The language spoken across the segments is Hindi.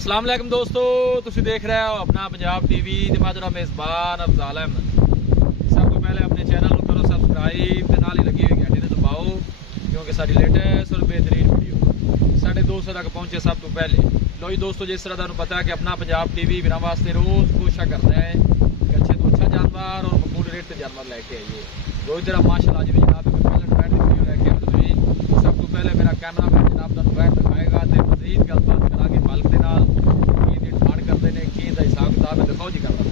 अस्सलाम वालेकुम दोस्तों, तुसी देख रहे हो अपना पंजाब टीवी ते मैं तेरा मेज़बान अफजाल अहमद। सब तो पहले अपने चैनल को करो सब्सक्राइब ते नाल ही लगी हुई घंटी ते दबाओ क्योंकि साडी लेटेस्ट और बेहतरीन वीडियो साढ़े दोस्तों तक पहुंचे सब तो पहले। लो जी दोस्तों, जिस तरह तुहानू पता है कि अपना पंजाब टीवी बिना वास्ते रोज़ कोशिश करता है कि अच्छे तो अच्छा जानवर और मकबूल रेट से जानवर लैके आइए। रोज तरह माशाल्लाह जी जनाब पैलेट बैठ की वीडियो लैके आए। सब तो पहले मेरा कैमरा मैन जनाब तुहानू बैठ दिखाएगा तो मजीद गलबात करांगे मालिक दे नाल की डिमांड करते हैं की हिसाब किताब है। दिखाओ जी करना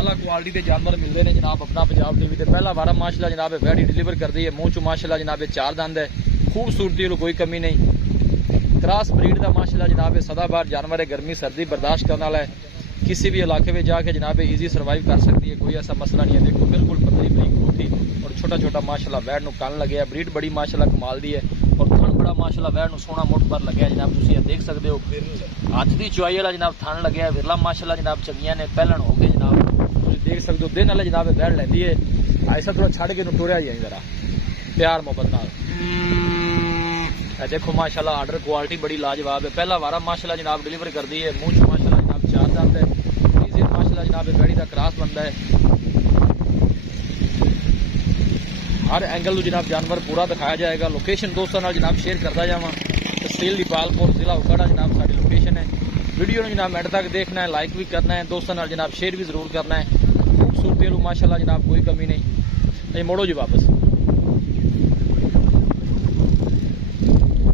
अलग क्वालिटी के जानवर मिलते हैं जनाब अपना पंजाब टीवी से। पहला वारा माशाल्लाह जनाब वैडी डिलीवर कर दी है। मुँह चो माशाल्लाह जनाब 4 दंद है, खूबसूरती कोई कमी नहीं। क्रॉस ब्रीड का माशाल्लाह जनाब सदाबहार जानवर है, गर्मी सर्दी बर्दाश्त करने वाला है। किसी भी इलाके में जाके जनाब इजी सर्वाइव कर सकती है, कोई ऐसा मसला नहीं है। देखो बिल्कुल पतली बरीक खूटी और छोटा छोटा माशाल्लाह वैड नूं कन लगे। ब्रीड बड़ी माशाल्लाह कमाल दी है और थन बड़ा माशाल्लाह वैड नूं सोहना मुठ पर लगे जनाब। तुसीं देख सकते हो हाथ की चुआई वाला जनाब थन लगे। विरला माशाल्लाह जनाब चंगियां ने पहलन हो गए जनाब। तुसीं देख सकते हो दिन वाले जनाब वैड लैंदी है। ऐसा थोड़ा छड़ के टुरिया जाए जरा प्यार मोहब्बत नाल। देखो माशाल्लाह आर्डर क्वालिटी बड़ी लाजवाब है। पहला वारा माशाल्लाह जनाब डिलीवर कर दी है। मुँह माशाल्लाह जनाब 4 दंद है। माशाल्लाह जनाब गाड़ी का क्रॉस बनता है। हर एंगल तो जनाब जानवर पूरा दिखाया जाएगा। लोकेशन दोस्तों नाल जनाब शेयर करता जावा। तहसील दीपालपुर जिला उकाड़ा जनाब साड़ी लोकेशन है। वीडियो ने जनाब एंड तक देखना है, लाइक भी करना है, दोस्तों नाल जनाब शेयर भी जरूर करना है। खूबसूरती माशाल्लाह जनाब कोई कमी नहीं। मोड़ो जी वापस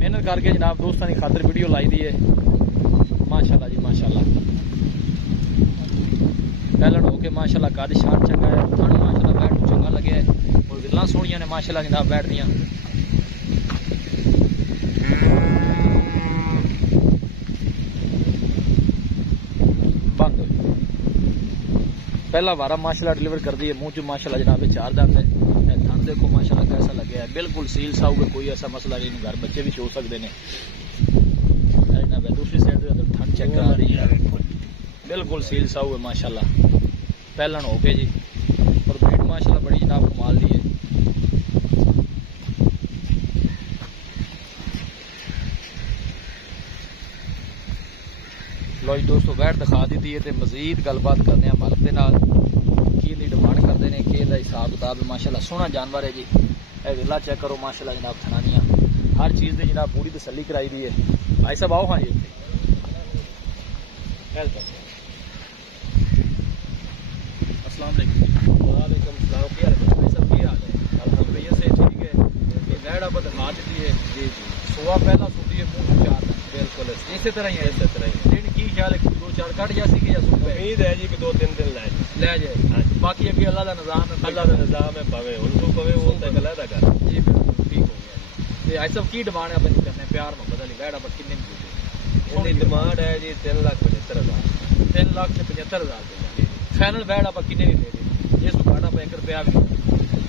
मेहनत करके जनाब दोस्तों की खातर वीडियो लाई दी है। माशाल्लाह जी माशाल्लाह पहलन हो के माशाल्लाह कद शान चंगा है। थन माशाल्लाह बैठ चंगा लगे है और विरला सोहनिया ने माशाल्लाह जनाब बैठ दियां। बंद पहला वारा माशाल्लाह डिलीवर कर दी है। मुँह च माशाल्लाह जनाब 4 दंद है। थन देखो माशाल्लाह कैसा लगे है, बिल्कुल सील साऊ है, कोई ऐसा मसला नहीं। घर बच्चे भी सो सकते हैं। दूसरी साइड थन चेक करा रही है, बिल्कुल सील साऊ है माशाल्लाह पहलन हो गए जी। और ब्रीड माशाल्लाह बड़ी जनाब कमाल दी है। लो जी दोस्तों वैट दिखा दी है तो मजीद गलबात करने मालिक के नाल की डिमांड करते हैं कि हिसाब किताब माशाल्लाह सोहना जानवर है जी। विला चेक करो माशाल्लाह जनाब थनानियाँ हर चीज़ की जनाब पूरी तसल्ली कराई दी है। भाई साहब आओ हाँ जी अस्सलाम वालेकुम सलाम क्या हाल है भाई साहब, क्या हाल है? अल्हम्दुलिल्लाह से ठीक है। ये वैड आप दिखा दी है जी जी। सुबह पहला सूटी है मुँह 4 बिल्कुल इसी तरह ही है। इसी तरह ही दिन की ख्याल है 2-4 कट जासी कि उम्मीद है जी कि 2-3 दिन ले जाए। बाकी अभी अल्लाह का निज़ाम है, अल्लाह का निज़ाम है। पवे उनको पवे वो तक अलग कर जी बिल्कुल ठीक हो गया। ये सब की डिमांड है अपनी करने प्यार मोहब्बत वाली वैड आप कितने की डिमांड है जी? 3,75,000 3,75,000 फाइनल वैड आप कितने की दे दें? इस दुकान आप 1 रुपया भी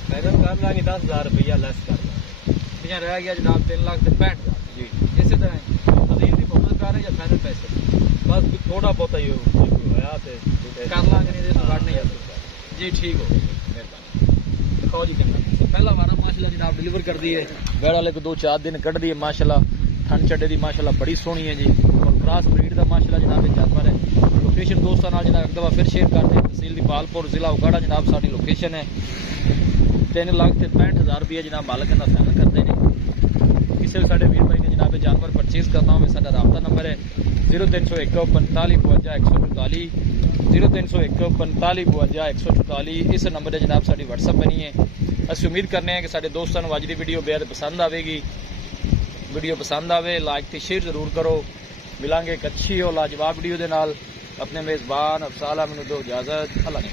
फाइनल कर लाँगे 10,000 रुपया लेस कर दें। रह गया जनाब 3,65,000 जी। इसी तरह अजीम की मोहब्बत कर रहे हैं या फाइनल पैसे बस थोड़ा बहुत ही कर लाँगे नहीं जी। ठीक हो मेहरबानी। दिखाओ जी कहना पहला वारा माशाल्लाह जनाब डिलीवर कर दी है। वैड वाले को 2-4 दिन कट दिए माशाल्लाह। थन चड्डे की माशाल्लाह बड़ी सोहनी है जी और क्रॉस ब्रीड का माशाल्लाह जनाब जानवर है। लोकेशन दोस्तों नाल जनाब एक दफ़ा फिर शेयर करते हैं। तहसील दीपालपुर जिला उकाड़ा जनाब साड़ी लोकेशन है। 3,65,000 रुपये जनाब मालिक का फाइनल करते हैं। किसी भी साढ़े वीर भाई ने जनाब जानवर परचेज करना हो साਡਾ राबता नंबर है 0301 45 52 144 0301 45 52 144। इस नंबर पर जनाब साड़ी व्हाट्सअप बनी है। असं उम्मीद करने हैं कि साढ़े दोस्तों को अज की वीडियो बेहद पसंद आएगी। वीडियो पसंद आए लाइक तो शेयर जरूर करो। मिलांगे एक अच्छी और लाजवाब वीडियो के नाल। अपने मेज़बान अफजाल अहमद दो इजाज़त। अल्लाह ने